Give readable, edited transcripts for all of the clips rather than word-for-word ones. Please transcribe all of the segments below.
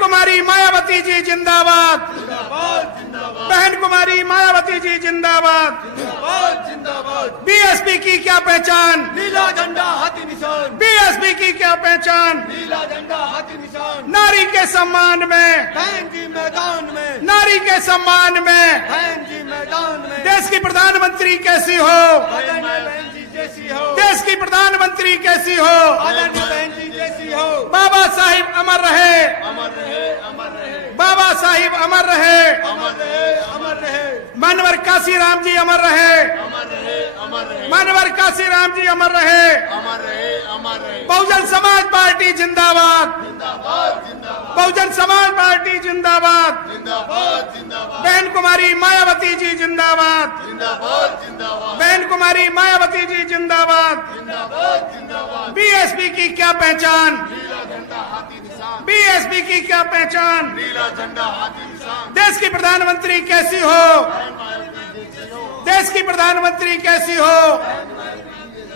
कुमारी मायावती जी जिंदाबाद, बहन कुमारी मायावती जी जिंदाबाद। बीएसपी की क्या पहचान, नीला झंडा हाथी निशान, बीएसपी की क्या पहचान, नीला झंडा हाथी निशान। नारी के सम्मान में, बहन जी मैदान में, नारी के सम्मान में, बहन जी मैदान में। देश की प्रधानमंत्री कैसी हो, आदरणीय बहन जी जैसी हो, देश की प्रधानमंत्री कैसी हो। आदरणीय बहन जी जैसी हो। बाबा साहिब अमर रहे, अमर रहे, अमर रहे, बाबा साहिब अमर रहे, अमर रहे, अमर रहे, मनवर काशीराम जी अमर रहे, अमर रहे, अमर रहे, मनवर काशीराम जी अमर रहे। अमर रहे, अमर रहे। बहुजन समाज पार्टी जिंदाबाद, जिंदाबाद, जिंदाबाद, बहुजन समाज पार्टी जिंदाबाद। जिंदाबाद, जिंदाबाद, बहन कुमारी मायावती जी जिंदाबाद, जिंदाबाद, जिंदाबाद, बहन कुमारी मायावती जी जिंदाबाद। जिंदाबाद, जिंदाबाद। बीएसपी की क्या पहचान, नीला झंडा हाथी निशान, बीएसपी की क्या पहचान। नीला झंडा हाथी निशान। देश की प्रधानमंत्री कैसी हो, देश की प्रधानमंत्री कैसी हो।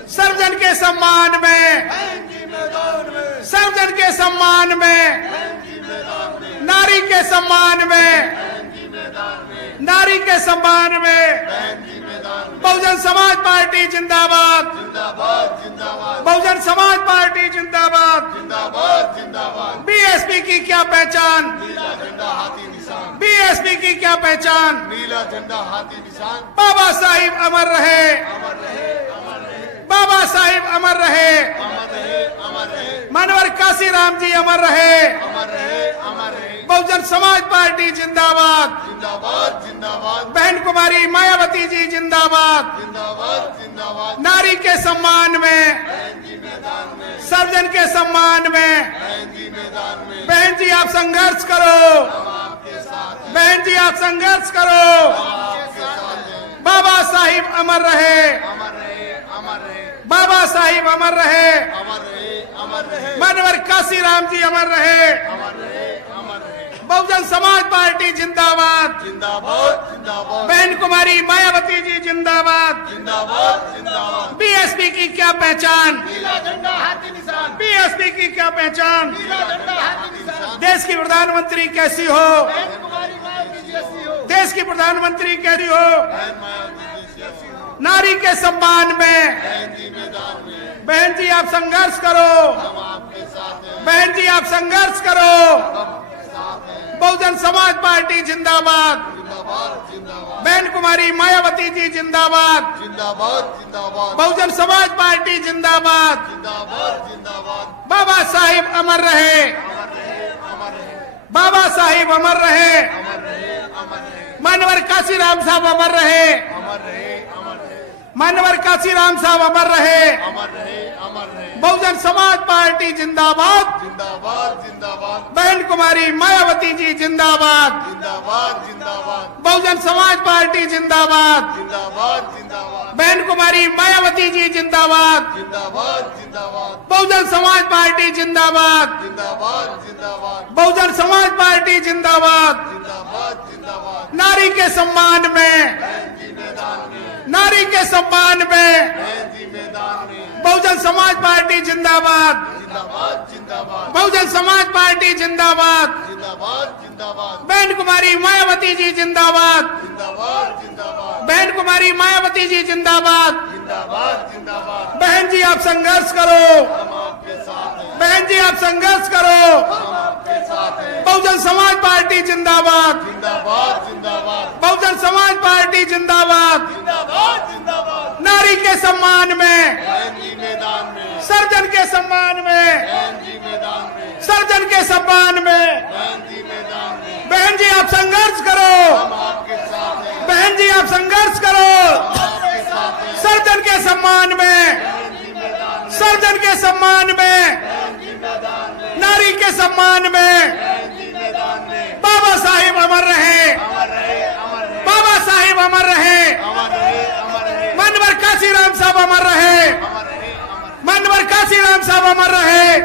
सर्वजन के सम्मान में, बहन जी मैदान में, सर्वजन के सम्मान में, बहन जी मैदान में, नारी के सम्मान में, बहन जी मैदान में, नारी के सम्मान में। बहन जी मैदान में। बहुजन समाज पार्टी जिंदाबाद, जिंदाबाद, जिंदाबाद, बहुजन समाज पार्टी जिंदाबाद। जिंदाबाद, जिंदाबाद। बीएसपी की क्या पहचान, नीला झंडा हाथी निशान, बीएसपी की क्या पहचान। नीला झंडा हाथी निशान। बाबा साहिब अमर रहे, अमर रहे, अमर रहे, बाबा साहिब अमर रहे, अमर रहे, अमर रहे, मनवर काशीराम जी अमर रहे। अमर रहे, अमर रहे। बहुजन समाज पार्टी जिंदाबाद, जिंदाबाद, जिंदाबाद, बहन कुमारी मायावती जी जिंदाबाद। जिंदाबाद, जिंदाबाद। नारी के सम्मान में, बहन जी मैदान में, सर्वजन के सम्मान में। बहन जी मैदान में। बहन जी आप संघर्ष करो, हम आपके साथ हैं, बहन जी आप संघर्ष करो। हम आपके साथ हैं। बाबा साहिब अमर रहे, अमर रहे, अमर रहे, बाबा साहिब अमर रहे। अमर रहे, अमर रहे, मनवर काशीराम जी अमर रहे। अमर रहे, अमर रहे। बहुजन समाज पार्टी जिंदाबाद, जिंदाबाद, जिंदाबाद, बहन कुमारी मायावती जी जिंदाबाद। जिंदाबाद, जिंदाबाद। बीएसपी की क्या पहचान, नीला झंडा हाथी निशान, बीएसपी की क्या पहचान। नीला झंडा हाथी निशान। देश की प्रधानमंत्री कैसी हो, बहन कुमारी मायावती जैसी हो, देश की प्रधानमंत्री कैसी हो। बहन मायावती जैसी हो। नारी के सम्मान में, बहन जी मैदान में, बहन जी आप संघर्ष करो, हम आपके साथ हैं, बहन जी आप संघर्ष करो। हम आपके साथ हैं। बहुजन समाज पार्टी जिंदाबाद, जिंदाबाद, जिंदाबाद, बहन कुमारी मायावती जी जिंदाबाद। जिंदाबाद, जिंदाबाद, बहुजन समाज पार्टी जिंदाबाद। जिंदाबाद, जिंदाबाद। बाबा साहिब अमर रहे, अमर रहे, अमर रहे, बाबा साहिब अमर रहे। अमर रहे, अमर रहे, मनवर काशीराम साहब अमर रहे, अमर रहे, अमर रहे, मनवर काशीराम साहब अमर रहे। अमर रहे, अमर रहे। बहुजन समाज पार्टी जिंदाबाद, जिंदाबाद, जिंदाबाद, बहन कुमारी मायावती जी जिंदाबाद। जिंदाबाद, जिंदाबाद, बहुजन समाज पार्टी जिंदाबाद, जिंदाबाद, जिंदाबाद, बहन कुमारी मायावती जी जिंदाबाद। जिंदाबाद, जिंदाबाद, बहुजन समाज पार्टी जिंदाबाद, जिंदाबाद, जिंदाबाद, बहुजन समाज पार्टी जिंदाबाद। जिंदाबाद, जिंदाबाद। नारी के सम्मान में, बहन जी मैदान में, नारी के सम्मान में। बहन जी मैदान में। बहुजन समाज पार्टी जिंदाबाद, जिंदाबाद, जिंदाबाद, बहुजन समाज पार्टी जिंदाबाद। जिंदाबाद, जिंदाबाद, बहन कुमारी मायावती जी जिंदाबाद, जिंदाबाद, जिंदाबाद, बहन कुमारी मायावती जी जिंदाबाद। जिंदाबाद, जिंदाबाद। बहन जी आप संघर्ष करो, हम आपके साथ हैं, बहन जी आप संघर्ष करो। हम आपके साथ हैं। बहुजन समाज पार्टी जिंदाबाद, जिंदाबाद, जिंदाबाद, बहुजन समाज पार्टी जिंदाबाद। जिंदाबाद, जिंदाबाद। नारी के सम्मान में, बहन जी मैदान में, सर्जन के सम्मान में, बहन जी मैदान में, सर्जन के सम्मान में। बहन जी मैदान में। बहन जी आप संघर्ष करो, हम आपके साथ हैं, बहन जी आप संघर्ष करो। हम आपके साथ हैं। सर्जन के सम्मान में, बहन जी मैदान में, सर्जन के सम्मान में। बहन जी मैदान में, नारी के सम्मान में। बहन जी मैदान में। बाबा साहिब अमर रहे, अमर रहे, अमर रहे, बाबा साहिब अमर रहे। अमर रहे, अमर रहे, मनवर काशीराम साहब अमर रहे, अमर रहे, अमर। मनवर काशीराम साहब अमर रहे।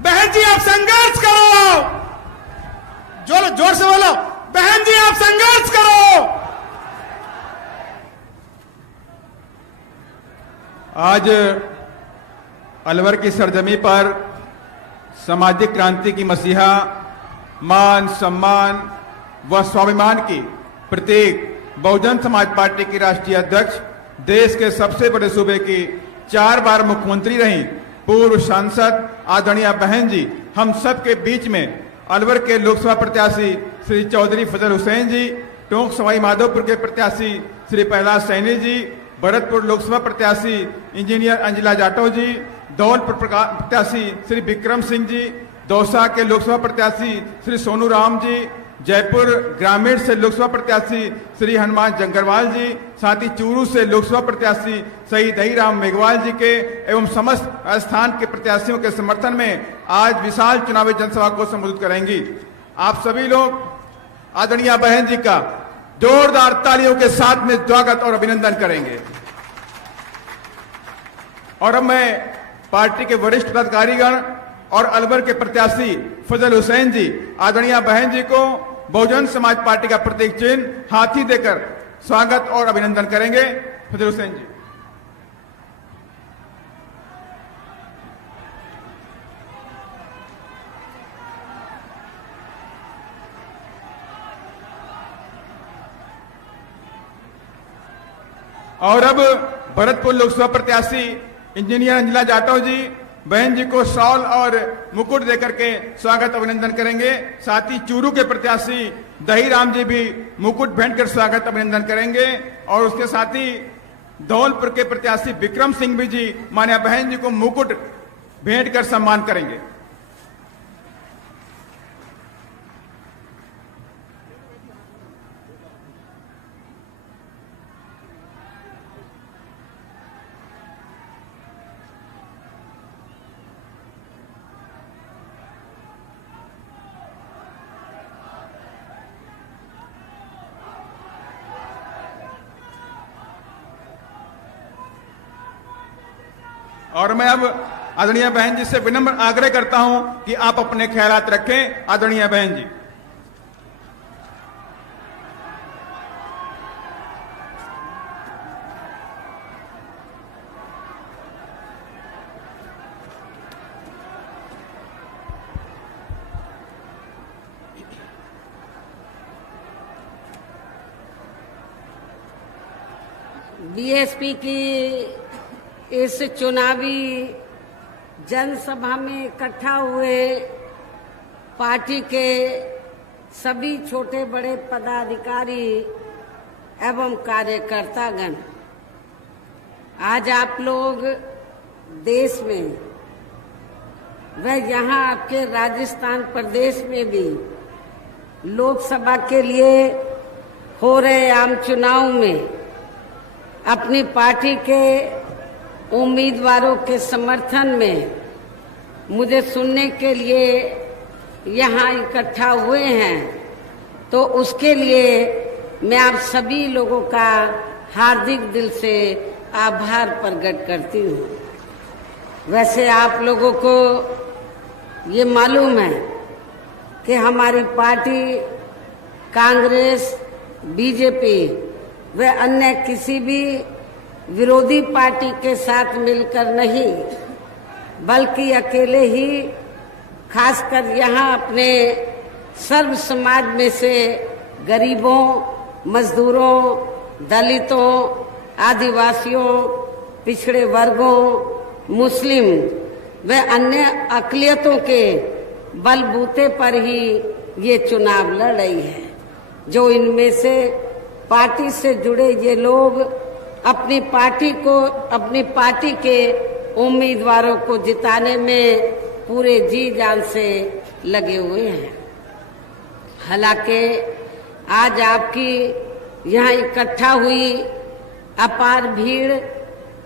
बहन जी आप संघर्ष करो, जोर जोर से बोलो, बहन जी आप संघर्ष करो। आज अलवर की सरजमी पर सामाजिक क्रांति की मसीहा मान, सम्मान व स्वाभिमान की प्रतीक बहुजन समाज पार्टी की राष्ट्रीय अध्यक्ष, देश के सबसे बड़े सूबे की 4 बार मुख्यमंत्री रही, पूर्व सांसद आदरणीय बहन जी, हम सब के बीच में अलवर के लोकसभा प्रत्याशी श्री चौधरी फजल हुसैन जी, टोंक सवाई माधोपुर के प्रत्याशी श्री प्रहलाद सैनी जी, भरतपुर लोकसभा प्रत्याशी इंजीनियर अंजिला जाटव जी, धौलपुर प्रत्याशी श्री विक्रम सिंह जी, दौसा के लोकसभा प्रत्याशी श्री सोनू राम जी, जयपुर ग्रामीण से लोकसभा प्रत्याशी श्री हनुमान जंगरवाल जी, साथ ही चूरू से लोकसभा प्रत्याशी शहीद दहीराम मेघवाल जी के एवं समस्त राजस्थान के प्रत्याशियों के समर्थन में आज विशाल चुनावी जनसभा को संबोधित करेंगी। आप सभी लोग आदरणीय बहन जी का जोरदार तालियों के साथ में स्वागत और अभिनंदन करेंगे। और अब मैं पार्टी के वरिष्ठ पदाधिकारीगण और अलवर के प्रत्याशी फजल हुसैन जी, आदरणीय बहन जी को बहुजन समाज पार्टी का प्रतीक चिन्ह हाथी देकर स्वागत और अभिनंदन करेंगे। फजल हुसैन जी। और अब भरतपुर लोकसभा प्रत्याशी इंजीनियर अंजिला जाटव जी बहन जी को शॉल और मुकुट देकर के स्वागत अभिनंदन करेंगे। साथ ही चूरू के प्रत्याशी दहीराम जी भी मुकुट भेंट कर स्वागत अभिनंदन करेंगे। और उसके साथ ही धौलपुर के प्रत्याशी विक्रम सिंह भी जी मान्य बहन जी को मुकुट भेंट कर सम्मान करेंगे। और मैं अब आदरणीय बहन जी से विनम्र आग्रह करता हूं कि आप अपने ख्यालात रखें। आदरणीय बहन जी। बीएसपी की इस चुनावी जनसभा में इकट्ठा हुए पार्टी के सभी छोटे बड़े पदाधिकारी एवं कार्यकर्तागण, आज आप लोग देश में व यहाँ आपके राजस्थान प्रदेश में भी लोकसभा के लिए हो रहे आम चुनाव में अपनी पार्टी के उम्मीदवारों के समर्थन में मुझे सुनने के लिए यहाँ इकट्ठा हुए हैं, तो उसके लिए मैं आप सभी लोगों का हार्दिक दिल से आभार प्रकट करती हूँ। वैसे आप लोगों को ये मालूम है कि हमारी पार्टी कांग्रेस, बीजेपी व अन्य किसी भी विरोधी पार्टी के साथ मिलकर नहीं, बल्कि अकेले ही खासकर यहाँ अपने सर्व समाज में से गरीबों, मजदूरों, दलितों, आदिवासियों, पिछड़े वर्गों, मुस्लिम व अन्य अक़लियतों के बलबूते पर ही ये चुनाव लड़ रही है। जो इनमें से पार्टी से जुड़े ये लोग अपनी पार्टी के उम्मीदवारों को जिताने में पूरे जी जान से लगे हुए हैं। हालांकि आज आपकी यहाँ इकट्ठा हुई अपार भीड़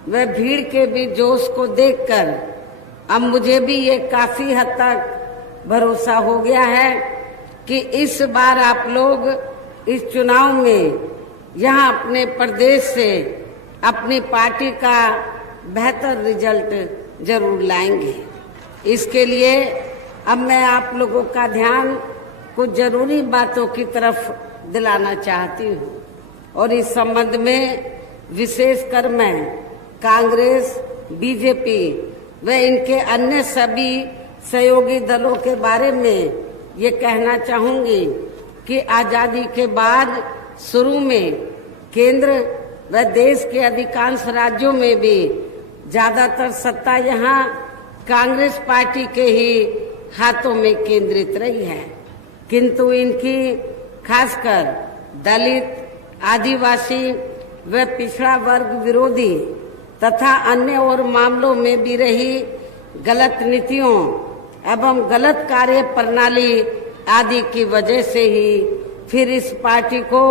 व भीड़ के भी जोश को देखकर अब मुझे भी ये काफी हद तक भरोसा हो गया है कि इस बार आप लोग इस चुनाव में यहाँ अपने प्रदेश से अपनी पार्टी का बेहतर रिजल्ट जरूर लाएंगे। इसके लिए अब मैं आप लोगों का ध्यान कुछ जरूरी बातों की तरफ दिलाना चाहती हूँ और इस संबंध में विशेषकर मैं कांग्रेस, बीजेपी व इनके अन्य सभी सहयोगी दलों के बारे में ये कहना चाहूंगी कि आजादी के बाद शुरू में केंद्र व देश के अधिकांश राज्यों में भी ज्यादातर सत्ता यहाँ कांग्रेस पार्टी के ही हाथों में केंद्रित रही है, किंतु इनकी खासकर दलित, आदिवासी व पिछड़ा वर्ग विरोधी तथा अन्य और मामलों में भी रही गलत नीतियों एवं गलत कार्य प्रणाली आदि की वजह से ही फिर इस पार्टी को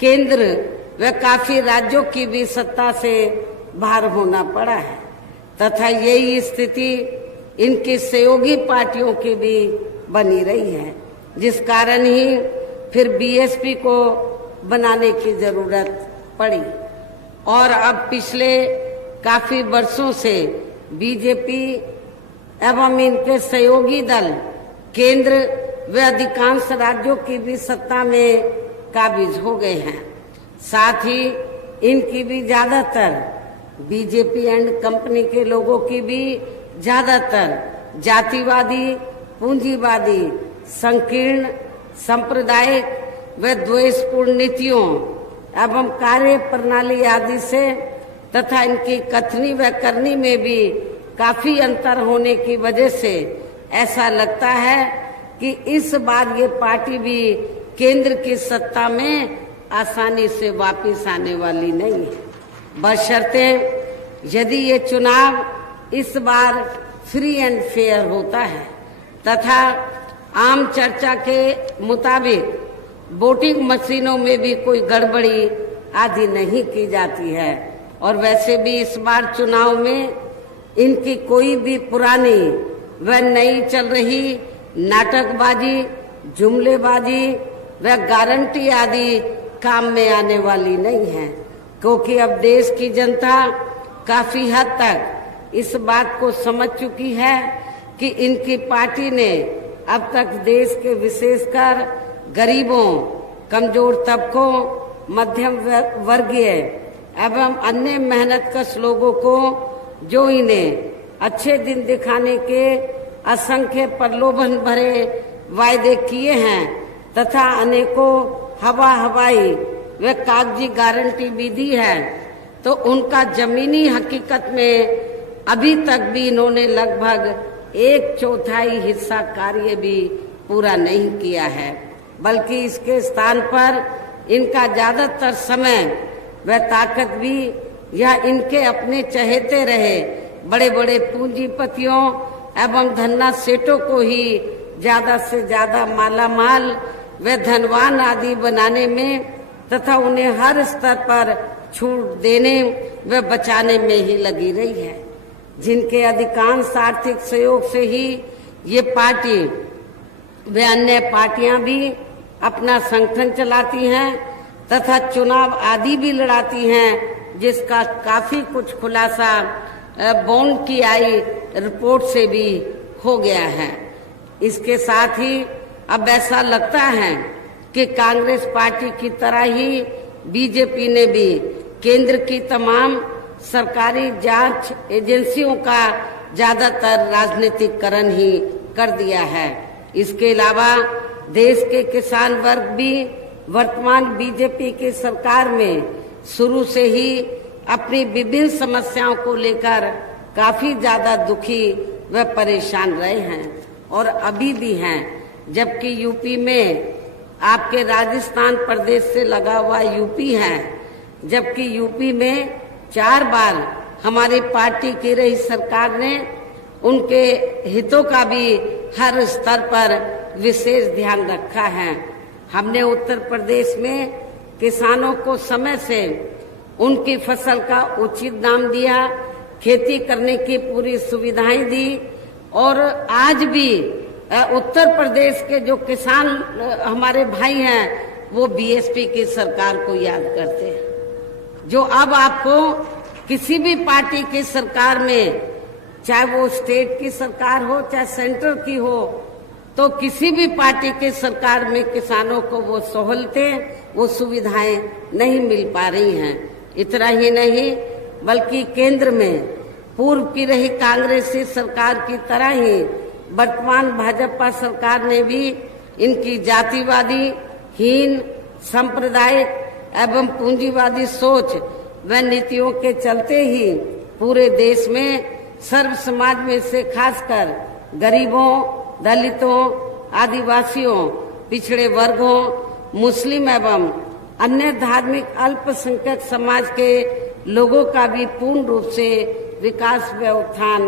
केंद्र व काफी राज्यों की भी सत्ता से बाहर होना पड़ा है तथा यही स्थिति इनकी सहयोगी पार्टियों की भी बनी रही है, जिस कारण ही फिर बीएसपी को बनाने की जरूरत पड़ी। और अब पिछले काफी वर्षों से बीजेपी एवं इनके सहयोगी दल केंद्र व अधिकांश राज्यों की भी सत्ता में काबिज हो गए हैं। साथ ही इनकी भी ज्यादातर बीजेपी एंड कंपनी के लोगों की भी ज्यादातर जातिवादी, पूंजीवादी, संकीर्ण, सांप्रदायिक व द्वेषपूर्ण नीतियों एवं कार्य प्रणाली आदि से तथा इनकी कथनी व करनी में भी काफी अंतर होने की वजह से ऐसा लगता है कि इस बार ये पार्टी भी केंद्र की सत्ता में आसानी से वापस आने वाली नहीं है, बशर्ते यदि ये चुनाव इस बार फ्री एंड फेयर होता है तथा आम चर्चा के मुताबिक वोटिंग मशीनों में भी कोई गड़बड़ी आदि नहीं की जाती है। और वैसे भी इस बार चुनाव में इनकी कोई भी पुरानी व नई चल रही नाटकबाजी, जुमलेबाजी व गारंटी आदि काम में आने वाली नहीं है, क्योंकि अब देश की जनता काफी हद तक इस बात को समझ चुकी है कि इनकी पार्टी ने अब तक देश के विशेषकर गरीबों, कमजोर तबकों, मध्यम वर्गीय एवं अन्य मेहनतकश लोगों को जो इन्हें अच्छे दिन दिखाने के असंख्य प्रलोभन भरे वायदे किए हैं तथा अनेकों हवाई व कागजी गारंटी भी दी है, तो उनका जमीनी हकीकत में अभी तक भी इन्होंने लगभग 1/4 हिस्सा कार्य भी पूरा नहीं किया है, बल्कि इसके स्थान पर इनका ज्यादातर समय व ताकत भी या इनके अपने चहेते रहे बड़े बड़े पूंजीपतियों एवं धन्ना सेठों को ही ज्यादा से ज्यादा मालामाल व धनवान आदि बनाने में तथा उन्हें हर स्तर पर छूट देने व बचाने में ही लगी रही है, जिनके अधिकांश आर्थिक सहयोग से ही ये पार्टी व अन्य पार्टियां भी अपना संगठन चलाती हैं तथा चुनाव आदि भी लड़ाती हैं, जिसका काफी कुछ खुलासा बॉन्ड की आई रिपोर्ट से भी हो गया है। इसके साथ ही अब ऐसा लगता है कि कांग्रेस पार्टी की तरह ही बीजेपी ने भी केंद्र की तमाम सरकारी जांच एजेंसियों का ज्यादातर राजनीतिकरण ही कर दिया है। इसके अलावा देश के किसान वर्ग भी वर्तमान बीजेपी की सरकार में शुरू से ही अपनी विभिन्न समस्याओं को लेकर काफी ज्यादा दुखी व परेशान रहे हैं और अभी भी हैं, जबकि यूपी में आपके राजस्थान प्रदेश से लगा हुआ यूपी है, जबकि यूपी में 4 बार हमारी पार्टी की रही सरकार ने उनके हितों का भी हर स्तर पर विशेष ध्यान रखा है। हमने उत्तर प्रदेश में किसानों को समय से उनकी फसल का उचित दाम दिया, खेती करने की पूरी सुविधाएं दी और आज भी उत्तर प्रदेश के जो किसान हमारे भाई हैं वो बीएसपी की सरकार को याद करते हैं, जो अब आपको किसी भी पार्टी की सरकार में, चाहे वो स्टेट की सरकार हो चाहे सेंटर की हो, तो किसी भी पार्टी की सरकार में किसानों को वो सहूलतें, वो सुविधाएं नहीं मिल पा रही हैं। इतना ही नहीं बल्कि केंद्र में पूर्व की रही कांग्रेसी सरकार की तरह ही वर्तमान भाजपा सरकार ने भी इनकी जातिवादी, हीन, सांप्रदायिक एवं पूंजीवादी सोच व नीतियों के चलते ही पूरे देश में सर्व समाज में से खासकर गरीबों, दलितों, आदिवासियों, पिछड़े वर्गों, मुस्लिम एवं अन्य धार्मिक अल्पसंख्यक समाज के लोगों का भी पूर्ण रूप से विकास व उत्थान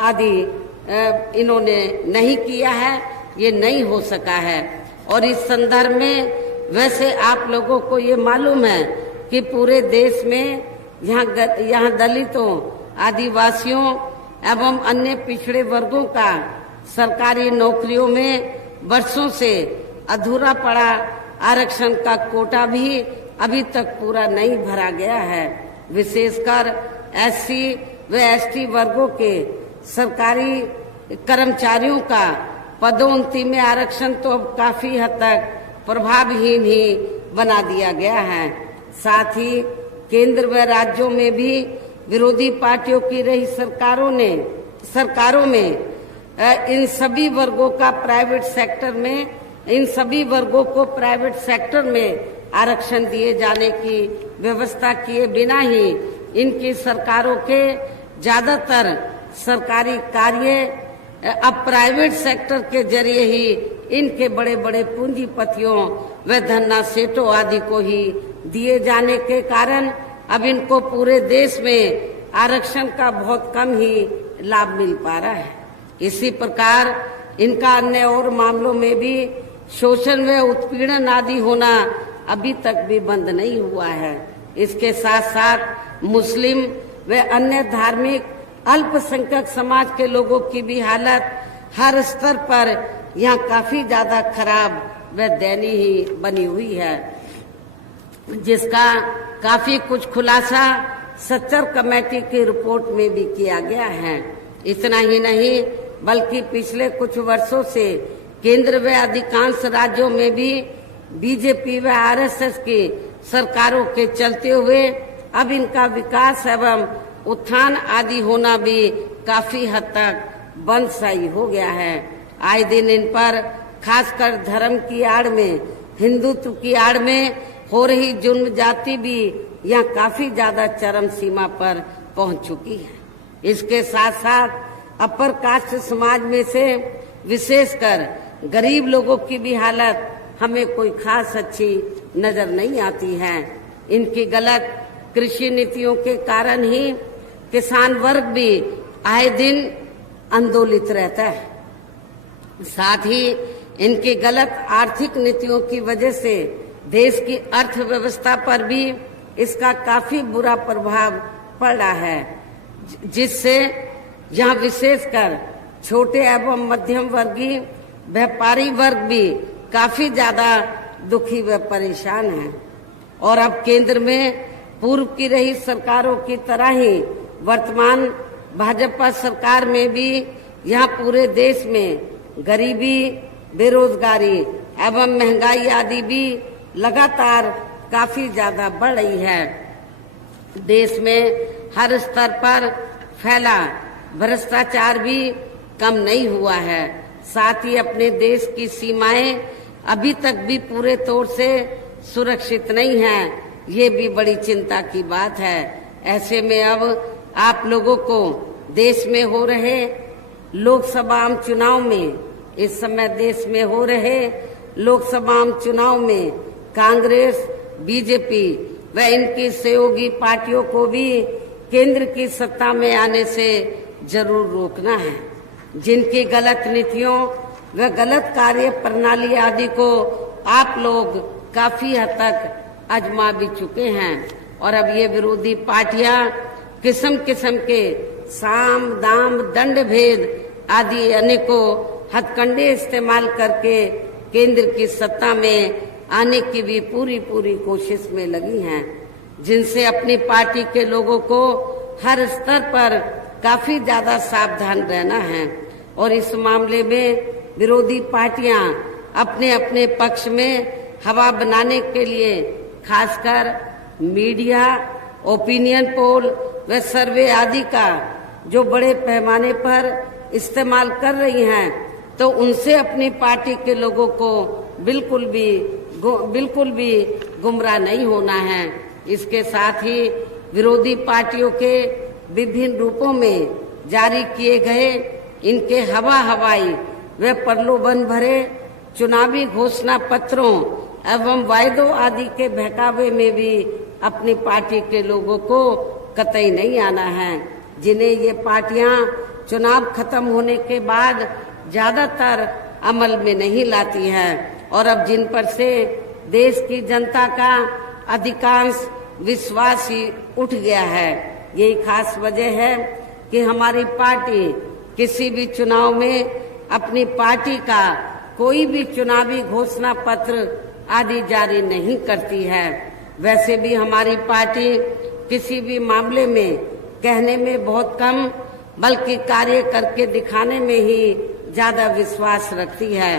आदि इन्होंने नहीं किया है, ये नहीं हो सका है। और इस संदर्भ में वैसे आप लोगों को ये मालूम है कि पूरे देश में यहाँ दलितों, आदिवासियों एवं अन्य पिछड़े वर्गों का सरकारी नौकरियों में वर्षों से अधूरा पड़ा आरक्षण का कोटा भी अभी तक पूरा नहीं भरा गया है। विशेषकर एससी व एसटी वर्गों के सरकारी कर्मचारियों का पदोन्नति में आरक्षण तो अब काफी हद तक प्रभावहीन ही बना दिया गया है। साथ ही केंद्र व राज्यों में भी विरोधी पार्टियों की रही सरकारों में इन सभी वर्गों को प्राइवेट सेक्टर में आरक्षण दिए जाने की व्यवस्था किए बिना ही इनकी सरकारों के ज्यादातर सरकारी कार्य अब प्राइवेट सेक्टर के जरिए ही इनके बड़े बड़े पूंजीपतियों व धन्ना सेठों आदि को ही दिए जाने के कारण अब इनको पूरे देश में आरक्षण का बहुत कम ही लाभ मिल पा रहा है। इसी प्रकार इनका अन्य और मामलों में भी शोषण व उत्पीड़न आदि होना अभी तक भी बंद नहीं हुआ है। इसके साथ साथ मुस्लिम व अन्य धार्मिक अल्पसंख्यक समाज के लोगों की भी हालत हर स्तर पर यहाँ काफी ज्यादा खराब व दयनीय ही बनी हुई है, जिसका काफी कुछ खुलासा सच्चर कमेटी की रिपोर्ट में भी किया गया है। इतना ही नहीं बल्कि पिछले कुछ वर्षों से केंद्र व अधिकांश राज्यों में भी बीजेपी व आरएसएस की सरकारों के चलते हुए अब इनका विकास एवं उत्थान आदि होना भी काफी हद तक बंदशाही हो गया है। आए दिन इन पर खासकर धर्म की आड़ में, हिंदुत्व की आड़ में हो रही जुल्म जाति भी यहाँ काफी ज्यादा चरम सीमा पर पहुंच चुकी है। इसके साथ साथ अपर कास्ट समाज में से विशेषकर गरीब लोगों की भी हालत हमें कोई खास अच्छी नजर नहीं आती है। इनकी गलत कृषि नीतियों के कारण ही किसान वर्ग भी आए दिन आंदोलित रहता है। साथ ही इनकी गलत आर्थिक नीतियों की वजह से देश की अर्थव्यवस्था पर भी इसका काफी बुरा प्रभाव पड़ रहा है, जिससे यहाँ विशेषकर छोटे एवं मध्यम वर्गीय व्यापारी वर्ग भी काफी ज्यादा दुखी व परेशान है। और अब केंद्र में पूर्व की रही सरकारों की तरह ही वर्तमान भाजपा सरकार में भी यहाँ पूरे देश में गरीबी, बेरोजगारी एवं महंगाई आदि भी लगातार काफी ज्यादा बढ़ रही है। देश में हर स्तर पर फैला भ्रष्टाचार भी कम नहीं हुआ है। साथ ही अपने देश की सीमाएं अभी तक भी पूरे तौर से सुरक्षित नहीं है, ये भी बड़ी चिंता की बात है। ऐसे में अब आप लोगों को देश में हो रहे लोकसभा आम चुनाव में, इस समय देश में हो रहे लोकसभा आम चुनाव में कांग्रेस, बीजेपी व इनकी सहयोगी पार्टियों को भी केंद्र की सत्ता में आने से जरूर रोकना है। जिनकी गलत नीतियों व गलत कार्य प्रणाली आदि को आप लोग काफी हद तक आजमा भी चुके हैं। और अब ये विरोधी पार्टियां किस्म किस्म के साम, दाम, दंड भेद आदि अनेकों हथकंडे इस्तेमाल करके केंद्र की सत्ता में आने की भी पूरी कोशिश में लगी हैं, जिनसे अपनी पार्टी के लोगों को हर स्तर पर काफी ज्यादा सावधान रहना है। और इस मामले में विरोधी पार्टियां अपने अपने पक्ष में हवा बनाने के लिए खासकर मीडिया, ओपिनियन पोल व सर्वे आदि का जो बड़े पैमाने पर इस्तेमाल कर रही हैं, तो उनसे अपनी पार्टी के लोगों को बिल्कुल भी गुमराह नहीं होना है। इसके साथ ही विरोधी पार्टियों के विभिन्न रूपों में जारी किए गए इनके हवाई व प्रलोभन भरे चुनावी घोषणा पत्रों एवं वायदों आदि के बहकावे में भी अपनी पार्टी के लोगों को कतई नहीं आना है, जिन्हें ये पार्टियां चुनाव खत्म होने के बाद ज्यादातर अमल में नहीं लाती है और अब जिन पर से देश की जनता का अधिकांश विश्वास ही उठ गया है। यही खास वजह है कि हमारी पार्टी किसी भी चुनाव में अपनी पार्टी का कोई भी चुनावी घोषणा पत्र आदि जारी नहीं करती है। वैसे भी हमारी पार्टी किसी भी मामले में कहने में बहुत कम बल्कि कार्य करके दिखाने में ही ज्यादा विश्वास रखती है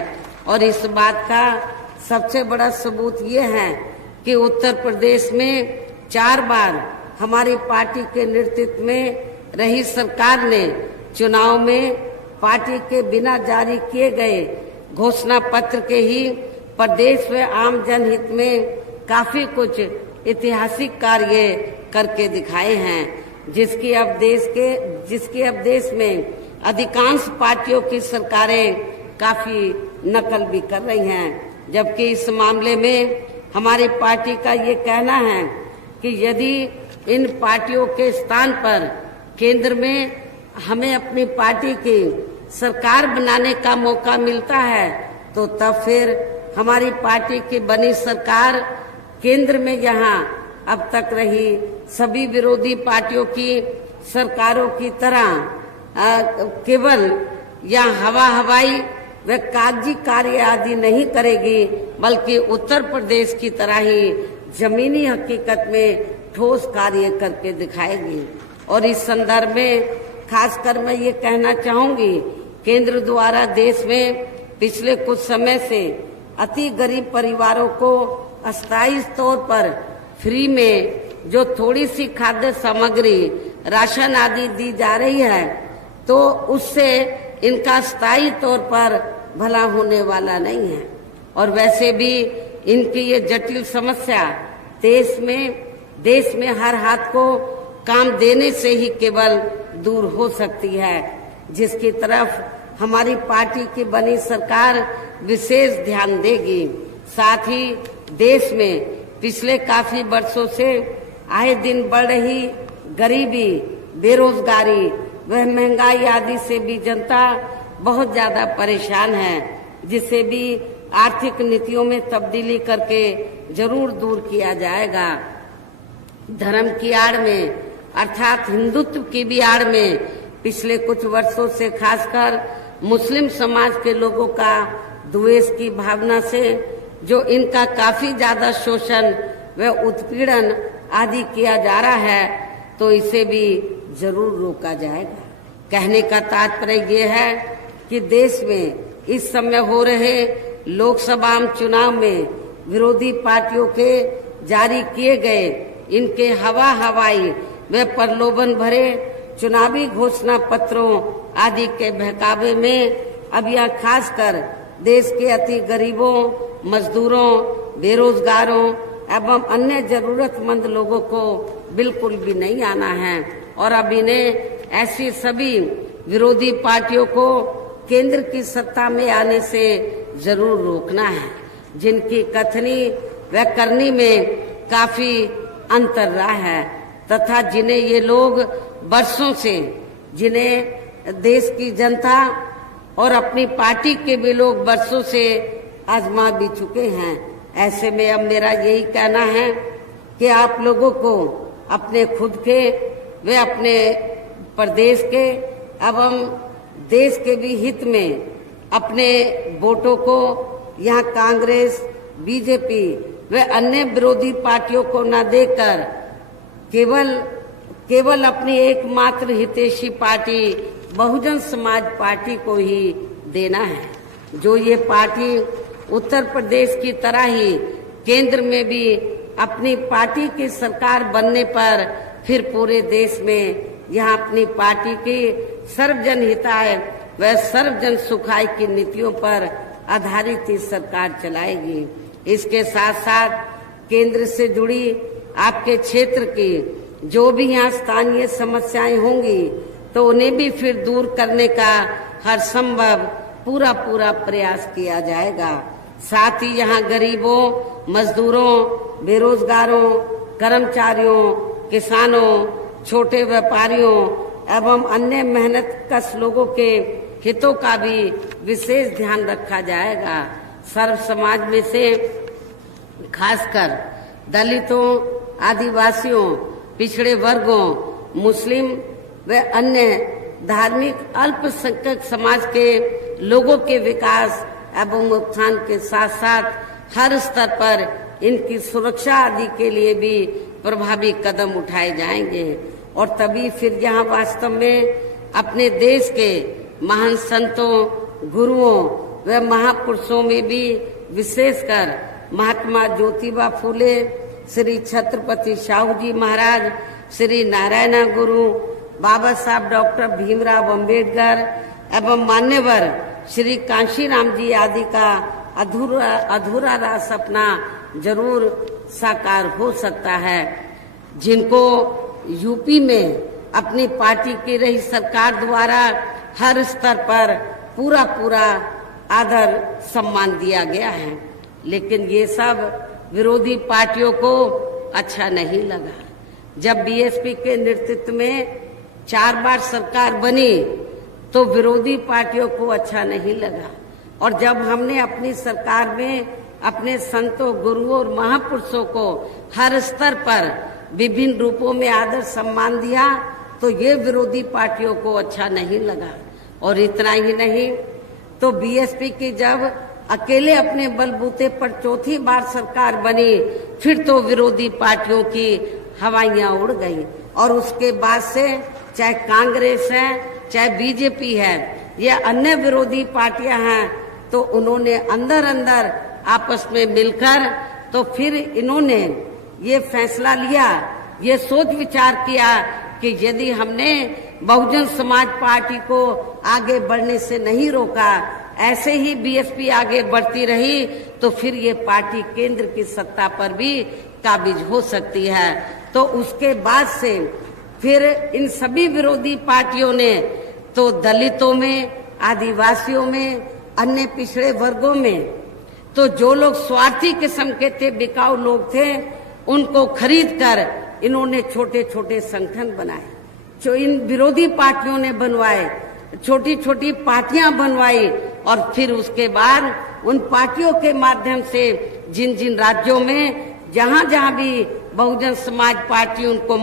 और इस बात का सबसे बड़ा सबूत ये है कि उत्तर प्रदेश में 4 बार हमारी पार्टी के नेतृत्व में रही सरकार ने चुनाव में पार्टी के बिना जारी किए गए घोषणा पत्र के ही प्रदेश व आम जनहित में काफी कुछ ऐतिहासिक कार्य करके दिखाए हैं, जिसकी अब देश में अधिकांश पार्टियों की सरकारें काफी नकल भी कर रही हैं। जबकि इस मामले में हमारी पार्टी का ये कहना है कि यदि इन पार्टियों के स्थान पर केंद्र में हमें अपनी पार्टी की सरकार बनाने का मौका मिलता है तो तब फिर हमारी पार्टी की बनी सरकार केंद्र में यहाँ अब तक रही सभी विरोधी पार्टियों की सरकारों की तरह केवल या हवाई व कागजी कार्य आदि नहीं करेगी, बल्कि उत्तर प्रदेश की तरह ही जमीनी हकीकत में ठोस कार्य करके दिखाएगी। और इस संदर्भ में खासकर मैं ये कहना चाहूंगी, केंद्र द्वारा देश में पिछले कुछ समय से अति गरीब परिवारों को अस्थायी तौर पर फ्री में जो थोड़ी सी खाद्य सामग्री राशन आदि दी जा रही है, तो उससे इनका स्थायी तौर पर भला होने वाला नहीं है। और वैसे भी इनकी ये जटिल समस्या देश में हर हाथ को काम देने से ही केवल दूर हो सकती है, जिसकी तरफ हमारी पार्टी की बनी सरकार विशेष ध्यान देगी। साथ ही देश में पिछले काफी वर्षों से आए दिन बढ़ रही गरीबी, बेरोजगारी वह महंगाई आदि से भी जनता बहुत ज्यादा परेशान है, जिसे भी आर्थिक नीतियों में तब्दीली करके जरूर दूर किया जाएगा। धर्म की आड़ में अर्थात हिंदुत्व की भी आड़ में पिछले कुछ वर्षों से खासकर मुस्लिम समाज के लोगों का द्वेष की भावना से जो इनका काफी ज्यादा शोषण व उत्पीड़न आदि किया जा रहा है, तो इसे भी जरूर रोका जाएगा। कहने का तात्पर्य ये है कि देश में इस समय हो रहे लोकसभा चुनाव में विरोधी पार्टियों के जारी किए गए इनके हवाई व प्रलोभन भरे चुनावी घोषणा पत्रों आदि के बहकावे में अब यह खासकर देश के अति गरीबों, मजदूरों, बेरोजगारों एवं अन्य जरूरतमंद लोगों को बिल्कुल भी नहीं आना है और अब इन्हें ऐसी सभी विरोधी पार्टियों को केंद्र की सत्ता में आने से जरूर रोकना है, जिनकी कथनी व करनी में काफी अंतर रहा है तथा जिन्हें ये लोग वर्षों से, जिन्हें देश की जनता और अपनी पार्टी के भी लोग वर्षों से आजमा भी चुके हैं। ऐसे में अब मेरा यही कहना है कि आप लोगों को अपने खुद के वे अपने प्रदेश के एवं देश के भी हित में अपने वोटों को यहाँ कांग्रेस, बीजेपी व अन्य विरोधी पार्टियों को न देकर केवल अपनी एकमात्र हितैषी पार्टी बहुजन समाज पार्टी को ही देना है, जो ये पार्टी उत्तर प्रदेश की तरह ही केंद्र में भी अपनी पार्टी की सरकार बनने पर फिर पूरे देश में यहाँ अपनी पार्टी की सर्वजन हिताय वह सर्वजन सुखाय की नीतियों पर आधारित ही सरकार चलाएगी। इसके साथ साथ केंद्र से जुड़ी आपके क्षेत्र की जो भी यहाँ स्थानीय समस्याएं होंगी तो उन्हें भी फिर दूर करने का हर संभव पूरा प्रयास किया जाएगा। साथ ही यहाँ गरीबों, मजदूरों, बेरोजगारों, कर्मचारियों, किसानों, छोटे व्यापारियों एवं अन्य मेहनतकश लोगों के हितों का भी विशेष ध्यान रखा जाएगा। सर्व समाज में से खासकर दलितों, आदिवासियों, पिछड़े वर्गों, मुस्लिम व अन्य धार्मिक अल्पसंख्यक समाज के लोगों के विकास एवं उत्थान के साथ साथ हर स्तर पर इनकी सुरक्षा आदि के लिए भी प्रभावी कदम उठाए जाएंगे। और तभी फिर यहाँ वास्तव में अपने देश के महान संतों, गुरुओं व महापुरुषों में भी विशेषकर महात्मा ज्योतिबा फूले, श्री छत्रपति शाहू जी महाराज, श्री नारायण गुरु, बाबा साहब डॉक्टर भीमराव अंबेडकर एवं मान्यवर श्री कांशीराम जी आदि का अधूरा रहा सपना जरूर साकार हो सकता है, जिनको यूपी में अपनी पार्टी की रही सरकार द्वारा हर स्तर पर पूरा आदर सम्मान दिया गया है। लेकिन ये सब विरोधी पार्टियों को अच्छा नहीं लगा। जब बीएसपी के नेतृत्व में 4 बार सरकार बनी तो विरोधी पार्टियों को अच्छा नहीं लगा। और जब हमने अपनी सरकार में अपने संतों, गुरुओं और महापुरुषों को हर स्तर पर विभिन्न रूपों में आदर सम्मान दिया तो ये विरोधी पार्टियों को अच्छा नहीं लगा। और इतना ही नहीं तो बीएसपी की जब अकेले अपने बलबूते पर चौथी बार सरकार बनी फिर तो विरोधी पार्टियों की हवाइयां उड़ गई। और उसके बाद से चाहे कांग्रेस है, चाहे बीजेपी है या अन्य विरोधी पार्टियां हैं, तो उन्होंने अंदर आपस में मिलकर तो फिर इन्होंने ये फैसला लिया, ये सोच विचार किया कि यदि हमने बहुजन समाज पार्टी को आगे बढ़ने से नहीं रोका, ऐसे ही बीएसपी आगे बढ़ती रही तो फिर ये पार्टी केंद्र की सत्ता पर भी काबिज हो सकती है। तो उसके बाद से फिर इन सभी विरोधी पार्टियों ने तो दलितों में, आदिवासियों में, अन्य पिछड़े वर्गों में तो जो लोग स्वार्थी किस्म के थे, बिकाऊ लोग थे, उनको खरीद कर इन्होंने छोटे छोटे संगठन बनाए, जो इन विरोधी पार्टियों ने बनवाए, छोटी छोटी पार्टियां बनवाई। और फिर उसके बाद उन पार्टियों के माध्यम से जिन जिन राज्यों में जहां जहां भी बहुजन समाज पार्टी उनको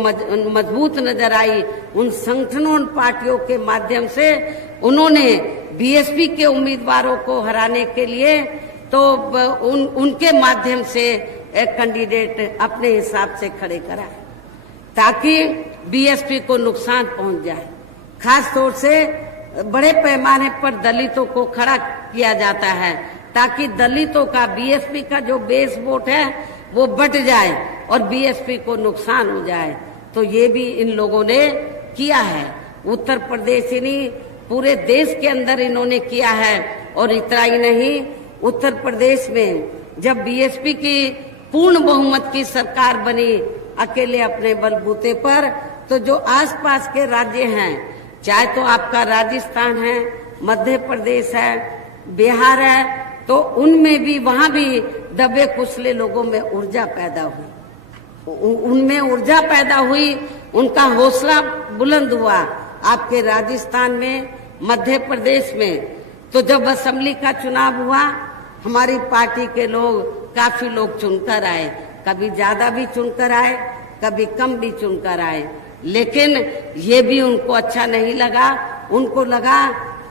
मजबूत नजर आई, उन संगठनों, उन पार्टियों के माध्यम से उन्होंने बीएसपी के उम्मीदवारों को हराने के लिए तो उनके माध्यम से एक कैंडिडेट अपने हिसाब से खड़े कराए ताकि बीएसपी को नुकसान पहुंच जाए। खास तौर से बड़े पैमाने पर दलितों को खड़ा किया जाता है ताकि दलितों का बीएसपी का जो बेस वोट है वो बट जाए और बीएसपी को नुकसान हो जाए। तो ये भी इन लोगों ने किया है। उत्तर प्रदेश ही नहीं, पूरे देश के अंदर इन्होंने किया है। और इतना ही नहीं, उत्तर प्रदेश में जब बीएसपी की पूर्ण बहुमत की सरकार बनी अकेले अपने बलबूते पर, तो जो आसपास के राज्य हैं, चाहे तो आपका राजस्थान है, मध्य प्रदेश है, बिहार है, तो उनमें भी, वहां भी दबे कुचले लोगों में ऊर्जा पैदा हुई, उनमें ऊर्जा पैदा हुई, उनका हौसला बुलंद हुआ। आपके राजस्थान में, मध्य प्रदेश में तो जब असेंबली का चुनाव हुआ, हमारी पार्टी के लोग, काफी लोग चुनकर आए, कभी ज्यादा भी चुनकर आए, कभी कम भी चुनकर आए। लेकिन ये भी उनको अच्छा नहीं लगा। उनको लगा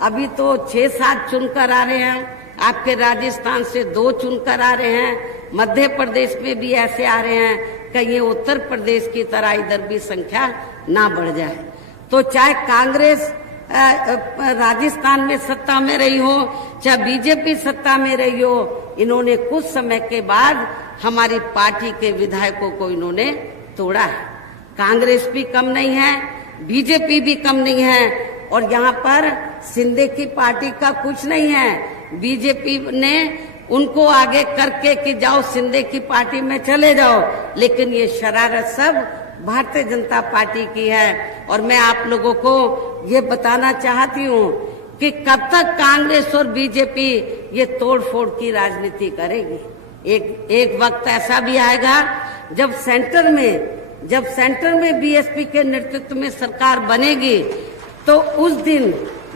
अभी तो 6-7 चुनकर आ रहे हैं, आपके राजस्थान से 2 चुनकर आ रहे हैं, मध्य प्रदेश में भी ऐसे आ रहे हैं, कहीं उत्तर प्रदेश की तरह इधर भी संख्या ना बढ़ जाए। तो चाहे कांग्रेस राजस्थान में सत्ता में रही हो, चाहे बीजेपी सत्ता में रही हो, इन्होंने कुछ समय के बाद हमारी पार्टी के विधायकों को इन्होंने तोड़ा है। कांग्रेस भी कम नहीं है, बीजेपी भी कम नहीं है, और यहाँ पर शिंदे की पार्टी का कुछ नहीं है। बीजेपी ने उनको आगे करके कि जाओ शिंदे की पार्टी में चले जाओ, लेकिन ये शरारत सब भारतीय जनता पार्टी की है। और मैं आप लोगों को ये बताना चाहती हूँ कि कब तक कांग्रेस और बीजेपी ये तोड़ फोड़ की राजनीति करेगी। एक वक्त ऐसा भी आएगा जब सेंटर में बीएसपी के नेतृत्व में सरकार बनेगी, तो उस दिन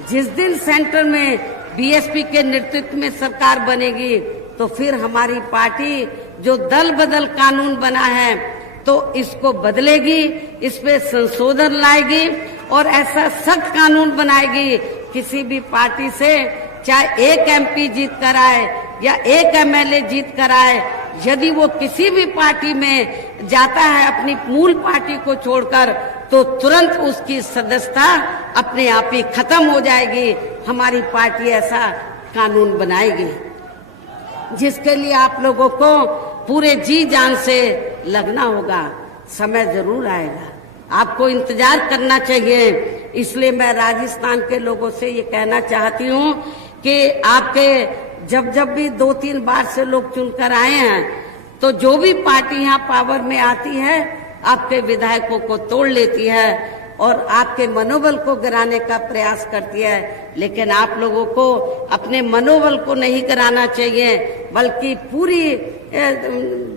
जिस दिन सेंटर में बीएसपी के नेतृत्व में सरकार बनेगी, तो फिर हमारी पार्टी जो दल बदल कानून बना है तो इसको बदलेगी, इस पे संशोधन लाएगी और ऐसा सख्त कानून बनाएगी किसी भी पार्टी से, चाहे एक एमपी जीत कर आए या एक एमएलए जीत कर आए, यदि वो किसी भी पार्टी में जाता है अपनी मूल पार्टी को छोड़कर, तो तुरंत उसकी सदस्यता अपने आप ही खत्म हो जाएगी। हमारी पार्टी ऐसा कानून बनाएगी, जिसके लिए आप लोगों को पूरे जी जान से लगना होगा। समय जरूर आएगा, आपको इंतजार करना चाहिए। इसलिए मैं राजस्थान के लोगों से ये कहना चाहती हूँ कि आपके जब भी 2-3 बार से लोग चुनकर आए हैं, तो जो भी पार्टी यहाँ पावर में आती है आपके विधायकों को तोड़ लेती है और आपके मनोबल को गिराने का प्रयास करती है। लेकिन आप लोगों को अपने मनोबल को नहीं गिराना चाहिए, बल्कि पूरी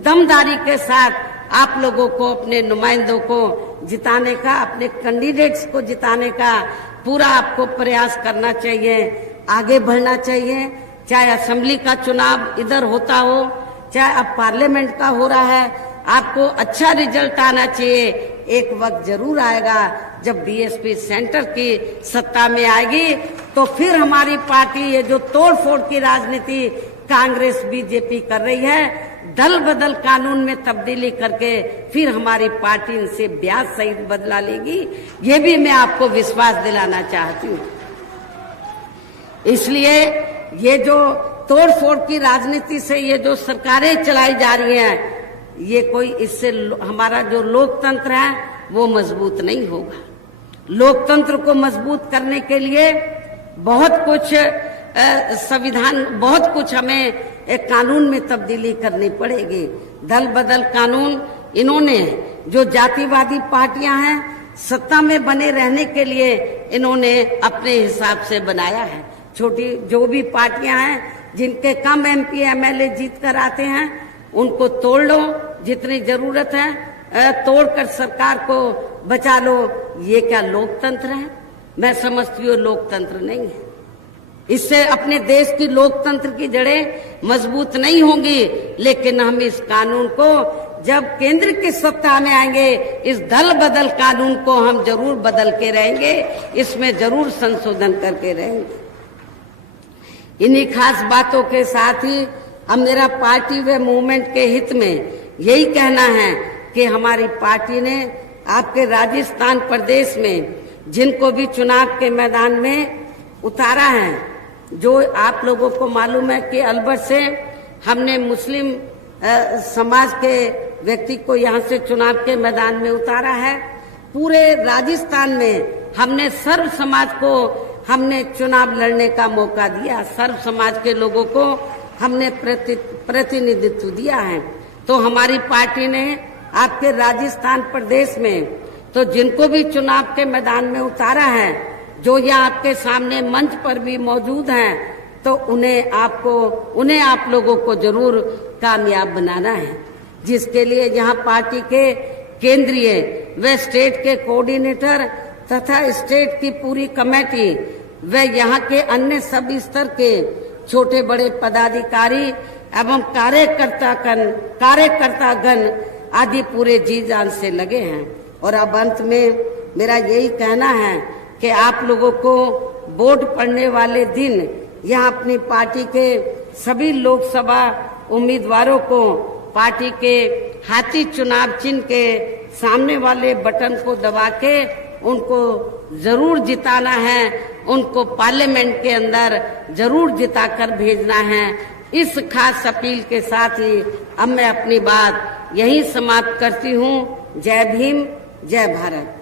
दमदारी के साथ आप लोगों को अपने नुमाइंदों को जिताने का, अपने कैंडिडेट्स को जिताने का पूरा आपको प्रयास करना चाहिए, आगे बढ़ना चाहिए। चाहे असेंबली का चुनाव इधर होता हो, चाहे अब पार्लियामेंट का हो रहा है, आपको अच्छा रिजल्ट आना चाहिए। एक वक्त जरूर आएगा जब बीएसपी सेंटर की सत्ता में आएगी, तो फिर हमारी पार्टी ये जो तोड़ फोड़ की राजनीति कांग्रेस बीजेपी कर रही है, दल बदल कानून में तब्दीली करके फिर हमारी पार्टी इनसे ब्याज सहित बदला लेगी। ये भी मैं आपको विश्वास दिलाना चाहती हूँ। इसलिए ये जो तोड़ फोड़ की राजनीति से ये जो सरकारें चलाई जा रही हैं, ये कोई इससे हमारा जो लोकतंत्र है वो मजबूत नहीं होगा। लोकतंत्र को मजबूत करने के लिए बहुत कुछ संविधान, बहुत कुछ हमें एक कानून में तब्दीली करनी पड़ेगी। दल बदल कानून इन्होंने जो जातिवादी पार्टियां हैं सत्ता में बने रहने के लिए इन्होंने अपने हिसाब से बनाया है। छोटी जो भी पार्टियां हैं जिनके कम एमपी एमएलए जीत कर आते हैं उनको तोड़ लो, जितनी जरूरत है तोड़कर सरकार को बचा लो। ये क्या लोकतंत्र है? मैं समझती हूँ लोकतंत्र नहीं है। इससे अपने देश की लोकतंत्र की जड़ें मजबूत नहीं होंगी। लेकिन हम इस कानून को जब केंद्र की सत्ता में आएंगे, इस दल बदल कानून को हम जरूर बदल के रहेंगे, इसमें जरूर संशोधन करके रहेंगे। इन्हीं खास बातों के साथ ही अब मेरा पार्टी व मूवमेंट के हित में यही कहना है कि हमारी पार्टी ने आपके राजस्थान प्रदेश में जिनको भी चुनाव के मैदान में उतारा है, जो आप लोगों को मालूम है कि अलवर से हमने मुस्लिम समाज के व्यक्ति को यहाँ से चुनाव के मैदान में उतारा है। पूरे राजस्थान में हमने सर्व समाज को हमने चुनाव लड़ने का मौका दिया, सर्व समाज के लोगों को हमने प्रतिनिधित्व दिया है। तो हमारी पार्टी ने आपके राजस्थान प्रदेश में तो जिनको भी चुनाव के मैदान में उतारा है, जो यहाँ आपके सामने मंच पर भी मौजूद हैं, तो उन्हें आप लोगों को जरूर कामयाब बनाना है। जिसके लिए यहाँ पार्टी के केंद्रीय व स्टेट के कोऑर्डिनेटर तथा स्टेट की पूरी कमेटी व यहाँ के अन्य सभी स्तर के छोटे बड़े पदाधिकारी एवं कार्यकर्तागण आदि पूरे जी जान से लगे हैं। और अब अंत में मेरा यही कहना है कि आप लोगों को वोट पड़ने वाले दिन यहाँ अपनी पार्टी के सभी लोकसभा उम्मीदवारों को पार्टी के हाथी चुनाव चिन्ह के सामने वाले बटन को दबा के उनको जरूर जिताना है, उनको पार्लियामेंट के अंदर जरूर जिताकर भेजना है। इस खास अपील के साथ ही अब मैं अपनी बात यहीं समाप्त करती हूँ। जय भीम, जय भारत।